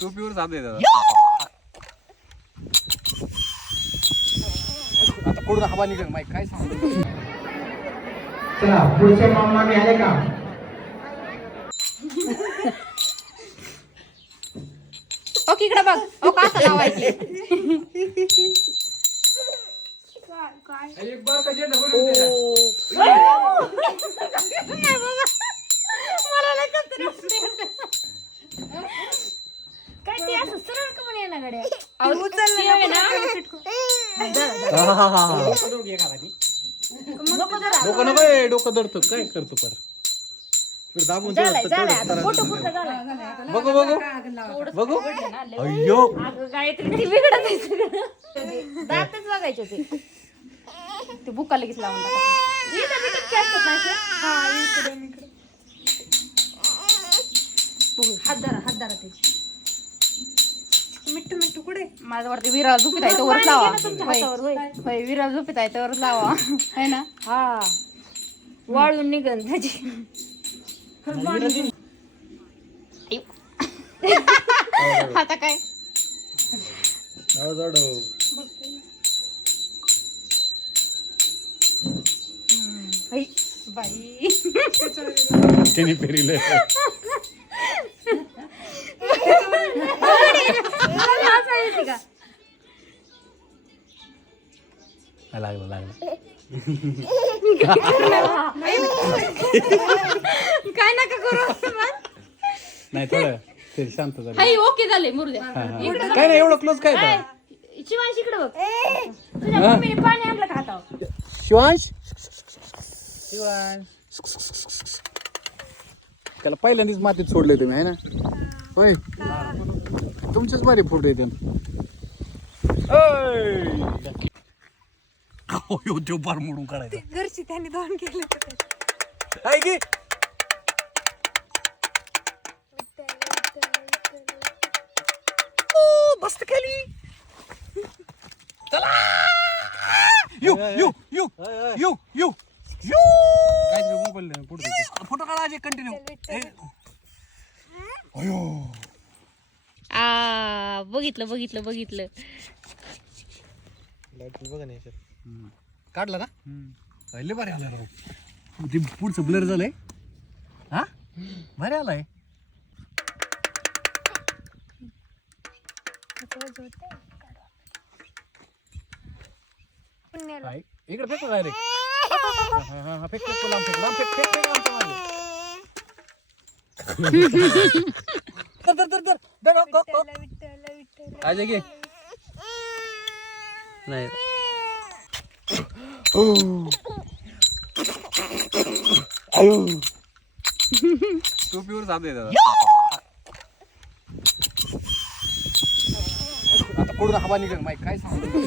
टोपीवर साप आहे दादा. आता कडून हवा निघेल माहिती काय सांगतो चला पुढचे मामा आले का? ओ इकडे बघ. ओ कसं लावायची? एक बार का झेंडा बनवून दे ना. मला लय कसतरी वाटतंय. काय ते असं सरळ का म्हणे ना गड्या अहो, ते आहे ना, नको जरा. डोकं नको ए, डोकं दडतो काय करतो पर इकडे दाबून झालंय, ठेवलं तर झालंय. तेवढंच आता फोटो करायचं. कुठं झालाय? बघू बघू बघू. अय्यो अगं, गायत्री काही बिघडत आहे सगळं. दातच बघायचे होते ते बुका लगेच लावून हात धरा हात धरा ते मिट्टू मिट्टू कुठे? माझ्या वरती विरा झोपित आहे तर वर लावा. होय. होय. विरा झोपित आहे तर लावा. है ना? हा. वाळून निघन त्याची. आता काय? बाई. बाई पेरिलं? लागलं लागलं. काय नका करू नाही थोडं ते शांत झालं. हाय ओके झाले मुर्द्या. काय नाही एवढं क्लोज काय इकडे बघ. तुझ्या मम्मीने पाणी आणलं हातावर शिवांश. त्याला पहिल्यांदाच मातीत सोडले तुम्ही आहे ना? होय. तुमचेच मारे फोटो येते हो तो पार मोडून काढायचा. घरची त्यांनी दोन केले आहे की? बसत खाली चला! यू यू यू यू यू यू. काहीतरी मोबाईल फोटो काढायचे कंटिन्यू अयो. आ बघितलं बघितलं बघितलं. काढला ना पहिले बरे आलाय राव ते पुढचं ब्लर झालंय. हा? बरे आलाय. काय? इकडे फेक डायरेक्ट फेक फेक लांब फेक लांब फेक फेक फेक आमच्या मागे. धर, धर, धर, धर. धर, हो, हो, हो. आज घे नाही टोपीवर साप आहे दादा आता कडून हवा निघेल माहिती काय सांगतो